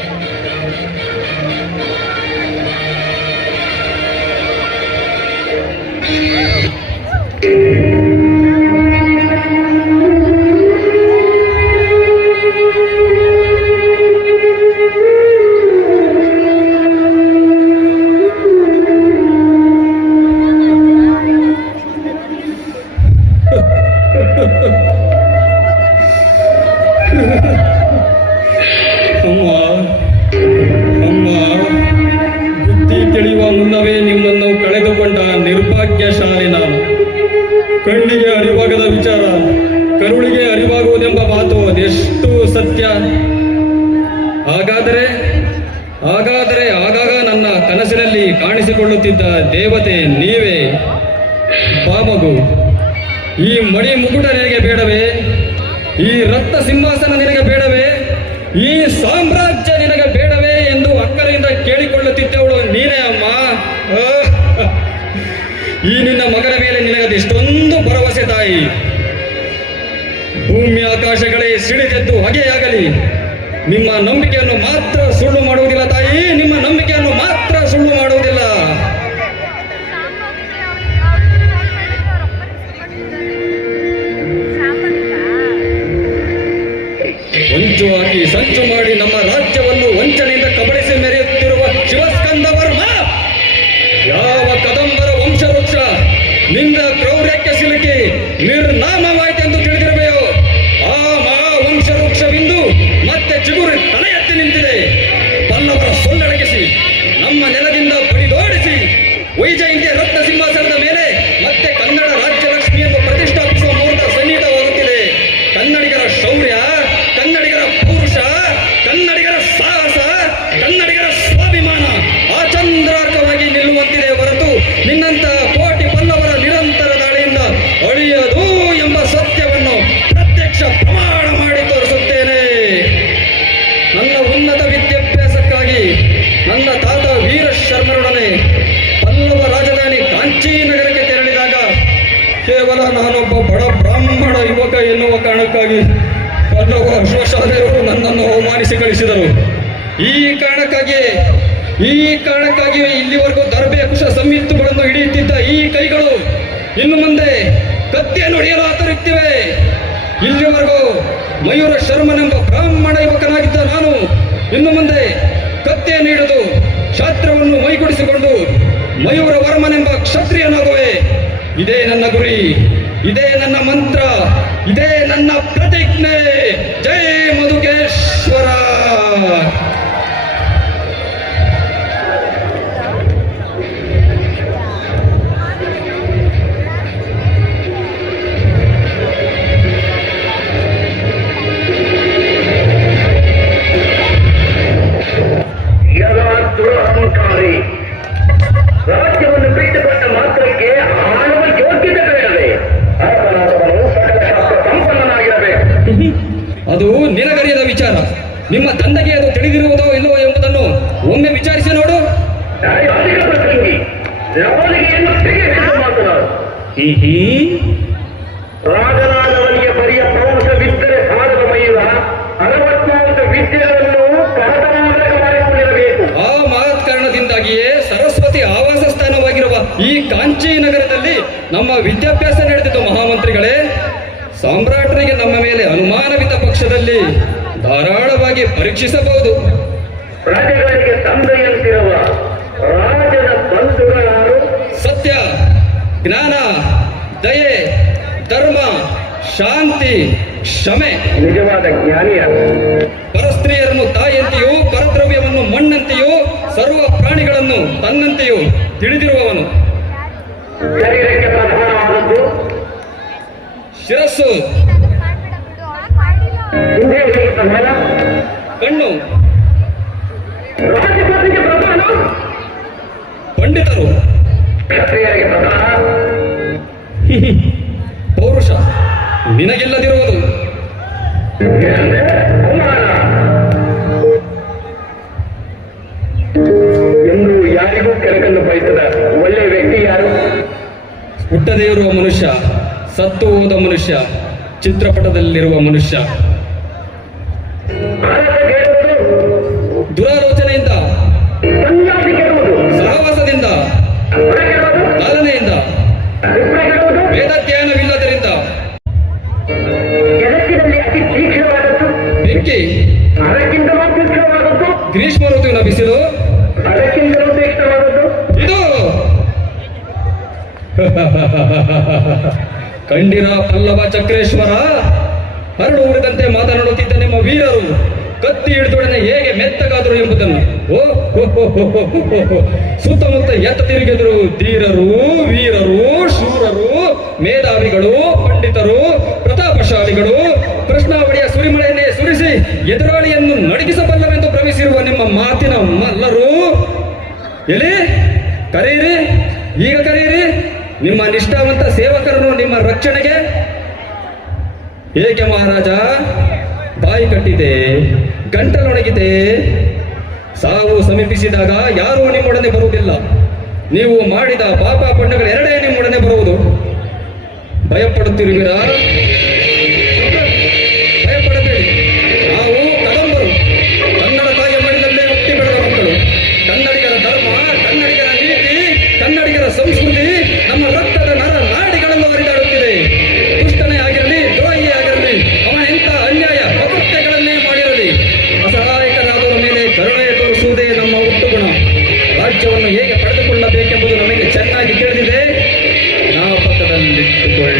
Thank you. ಕಣ್ಣಿಗೆ ಅರಿವಾಗದ ವಿಚಾರ, ಕರುಳಿಗೆ ಅರಿವಾಗುವುದೆಂಬ ಮಾತು ಅದೆಷ್ಟು ಸತ್ಯ? ಹಾಗಾದರೆ ಹಾಗಾದರೆ ಆಗಾಗ ನನ್ನ ಕನಸಿನಲ್ಲಿ ಕಾಣಿಸಿಕೊಳ್ಳುತ್ತಿದ್ದ ದೇವತೆ ನೀವೇ? ಬಾಮಗು, ಈ ಮಣಿ ಮುಕುಟ ನಿನಗೆ ಬೇಡವೇ? ಈ ರಕ್ತ ಸಿಂಹಾಸನ ನಿನಗೆ ಬೇಡವೇ? ಈ ಸಾಮ್ರಾಜ್ಯ ನಿನಗೆ ಬೇಡವೇ ಎಂದು ಅಕ್ಕರೆಯಿಂದ ಕೇಳಿಕೊಳ್ಳುತ್ತಿದ್ದವಳು ತಾಯಿ ಭೂಮಿ ಆಕಾಶಗಳೇ ಸಿಡಿದೆದ್ದು ಹಗೆಯಾಗಲಿ. ನಿಮ್ಮ ನಂಬಿಕೆಯನ್ನು ಮಾತ್ರ ಸುಳ್ಳು ಮಾಡುವುದಿಲ್ಲ ತಾಯಿ ನಿಮ್ಮ ನಿಂದ ಕ್ರೌರ್ಯಕ್ಕೆ ಸಿಲುಕಿ ನಿರ್ನಾಮವಾಯಿತೆಂದು ತಿಳಿದಿರಬೇಕು ಆ ಮಹಾ ವಂಶವೃಕ್ಷವಿಂದು ಮತ್ತೆ ಚಿಗುರು ತಲೆ ಎತ್ತಿ ನಿಂತಿದೆ. ಪಲ್ಲವರ ಸೊಲ್ಲಡಗಿಸಿ ನಮ್ಮ ನೆಲದಿಂದ ಉನ್ನತ ವಿದ್ಯಾಭ್ಯಾಸಕ್ಕಾಗಿ ನನ್ನ ತಾತ ವೀರ ಶರ್ಮರೊಡನೆ ಪಲ್ಲವ ರಾಜಧಾನಿ ಕಾಂಚಿ ನಗರಕ್ಕೆ ತೆರಳಿದಾಗ ಕೇವಲ ನಾನೊಬ್ಬ ಬಡ ಬ್ರಾಹ್ಮಣ ಯುವಕ ಎನ್ನುವ ಕಾರಣಕ್ಕಾಗಿ ಪಲ್ಲವ ಅಶ್ವಶಾಲೆಯವರು ನನ್ನನ್ನು ಅವಮಾನಿಸಿ ಕಳಿಸಿದರು. ಈ ಕಾರಣಕ್ಕಾಗಿಯೇ ಈ ಕಾರಣಕ್ಕಾಗಿಯೇ ಇಲ್ಲಿವರೆಗೂ ದರ್ಬೆ ಕುಶ ಸಂಯುಕ್ತಗಳನ್ನು ಹಿಡಿಯುತ್ತಿದ್ದ ಈ ಕೈಗಳು ಇನ್ನು ಮುಂದೆ ಕತ್ತಿಯನ್ನು ಹೊಡೆಯಲು ಆತರಿತ್ತಿವೆ ಇಲ್ಲಿವರೆಗೂ ಮಯೂರ ಶರ್ಮನೆಂಬ ಬ್ರಾಹ್ಮಣ ಯುವಕನಾಗಿದ್ದ ನಾನು ಇನ್ನು ಮುಂದೆ ಕತ್ತೆ ಹಿಡಿದು ಕ್ಷಾತ್ರವನ್ನು ಮೈಗೂಡಿಸಿಕೊಂಡು ಮಯೂರ ವರ್ಮನೆಂಬ ಕ್ಷತ್ರಿಯನಾಗುವೆ ಇದೇ ನನ್ನ ಗುರಿ, ಇದೇ ನನ್ನ ಮಂತ್ರ, ಇದೇ ನನ್ನ ಪ್ರತಿಜ್ಞೆ, ಜೈ ಮಧುಕೇಶ್ವರ! ನ್ಯಾಯಾಧಿಕ ಪ್ರಸಂಗಿ ಲವಲಿಗೆಯನ್ನು ತೆಗೆದು ಮಾತನಾಡು ರಾಜನಾದವನಿಗೆ ಬರಿಯ ಪೌರುಷವಿದ್ದರೆ ಸಾಲದ ಮೈಯುವ ಅರವತ್ನಾಲ್ಕು ವಿದ್ಯೆಗಳನ್ನು ಮಾಡಿಕೊಂಡಿರಬೇಕು. ಆ ಮಹತ್ ಕಾರಣದಿಂದಾಗಿಯೇ ಸರಸ್ವತಿ ಆವಾಸ ಸ್ಥಾನವಾಗಿರುವ ಈ ಕಾಂಚಿ ನಗರದಲ್ಲಿ ನಮ್ಮ ವಿದ್ಯಾಭ್ಯಾಸ ನಡೆದಿದ್ದು ಮಹಾಮಂತ್ರಿಗಳೇ ಸಾಮ್ರಾಟರಿಗೆ ನಮ್ಮ ಮೇಲೆ ಅನುಮಾನವಿದ್ದ ಪಕ್ಷದಲ್ಲಿ ಧಾರಾಳವಾಗಿ ಪರೀಕ್ಷಿಸಬಹುದು. ಪ್ರಜೆಗಳಿಗೆ ತಂದೆಯಂತಿರುವ ರಾಜನ ಬಂಧುಗಳಾರು ಸತ್ಯ ಜ್ಞಾನ ದಯೆ ಧರ್ಮ ಶಾಂತಿ ಕ್ಷಮೆ. ನಿಜವಾದ ಜ್ಞಾನಿಯಾರು ಪರಸ್ತ್ರೀಯರನ್ನು ತಾಯಿಯಂತೆಯೂ ಪರದ್ರವ್ಯವನ್ನು ಮಣ್ಣಂತೆಯೂ ಸರ್ವ ಪ್ರಾಣಿಗಳನ್ನು ತನ್ನಂತೆಯೂ ತಿಳಿದಿರುವವನು. ಶರೀರಕ್ಕೆ ಪ್ರಧಾನವಾದದ್ದು ಶಿರಸ್ಸು. ಕಣ್ಣು. ಹುಟ್ಟದೇ ಇರುವ ಮನುಷ್ಯ ಸತ್ತು ಹೋದ ಮನುಷ್ಯ ಚಿತ್ರಪಟದಲ್ಲಿರುವ ಮನುಷ್ಯ. ಕಂಡಿರ ಪಲ್ಲವ ಚಕ್ರೇಶ್ವರ ಹರಡು ಉಳಿದಂತೆ ಮಾತನಾಡುತ್ತಿದ್ದ ನಿಮ್ಮ ವೀರರು, ಕತ್ತಿ ಹಿಡಿದೊಡನೆ ಹೇಗೆ ಮೆತ್ತಗಾದರು ಎಂಬುದನ್ನು? ಓ. ಸುತ್ತಮುತ್ತ ಎತ್ತ ತಿರುಗಿದರು ಧೀರರು, ವೀರರು, ಶೂರರು, ಮೇಧಾವಿಗಳು, ಪಂಡಿತರು, ಪ್ರತಾಪಶಾಲಿಗಳು. ಕೃಷ್ಣಾವಳಿಯ ಸುರಿಮಳೆಯನ್ನೇ ಸುರಿಸಿ ಎದುರಾಳಿಯನ್ನು ನಡಗಿಸಬಲ್ಲವೆಂದು ಭ್ರಮಿಸಿರುವ ನಿಮ್ಮ ಮಾತಿನ ಮಲ್ಲರು. ಎಲ್ಲಿ? ಕರೆಯಿರಿ ಈಗ ಕರೆಯಿರಿ ನಿಮ್ಮ ನಿಷ್ಠಾವಂತ ಸೇವಕರನ್ನು ನಿಮ್ಮ ರಕ್ಷಣೆಗೆ ಏಕೆ ಮಹಾರಾಜ? ಬಾಯಿ ಕಟ್ಟಿದೆ, ಗಂಟಲೊಣಗಿದೆ. ಸಾವು ಸಮೀಪಿಸಿದಾಗ ಯಾರೂ ನಿಮ್ಮೊಡನೆ ಬರುವುದಿಲ್ಲ. ನೀವು ಮಾಡಿದ ಪಾಪ ಪುಣ್ಯಗಳೆರಡೇ ನಿಮ್ಮೊಡನೆ ಬರುವುದು. ಭಯಪಡುತ್ತಿರುವಿರಾ ರಾಜ್ಯವನ್ನು ಹೇಗೆ ಪಡೆದುಕೊಳ್ಳಬೇಕೆಂಬುದು ನಮಗೆ ಚೆನ್ನಾಗಿ ತಿಳಿದಿದೆ. ನಾವು ಪಕ್ಕದಲ್ಲಿಟ್ಟುಕೊಳ್ಳಿ.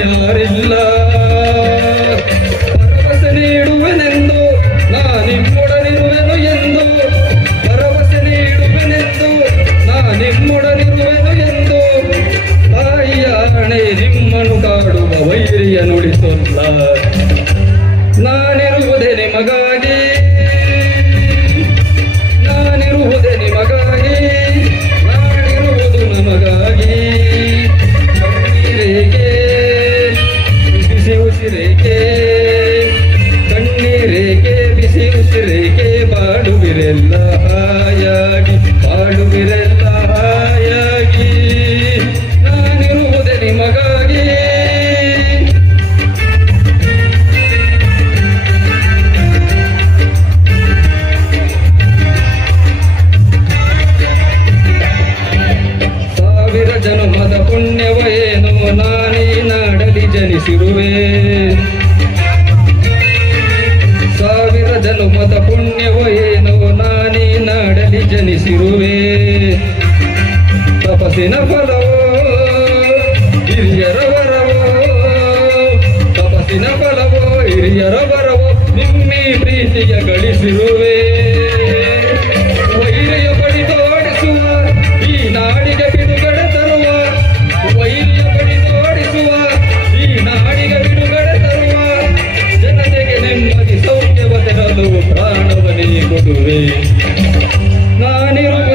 ಕಂಬನಿ ನಾಡಲಿ ಸಾವಿರ ಜನ್ಮದ ಪುಣ್ಯವೇನೋ ನಾನೇ ನಾಡಲಿ ಜನಿಸಿರುವೆ. ತಪಸ್ಸಿನ ಫಲವೋ ಹಿರಿಯರ ವರವೋ ತಪಸ್ಸಿನ ಫಲವೋ ಹಿರಿಯರ ವರವೋ ನಿಮ್ಮಿ ಪ್ರೀತಿಯ ಗಳಿಸಿರುವೆ. ಪ್ರಾಣವನೇ ಕೊಡುವೆ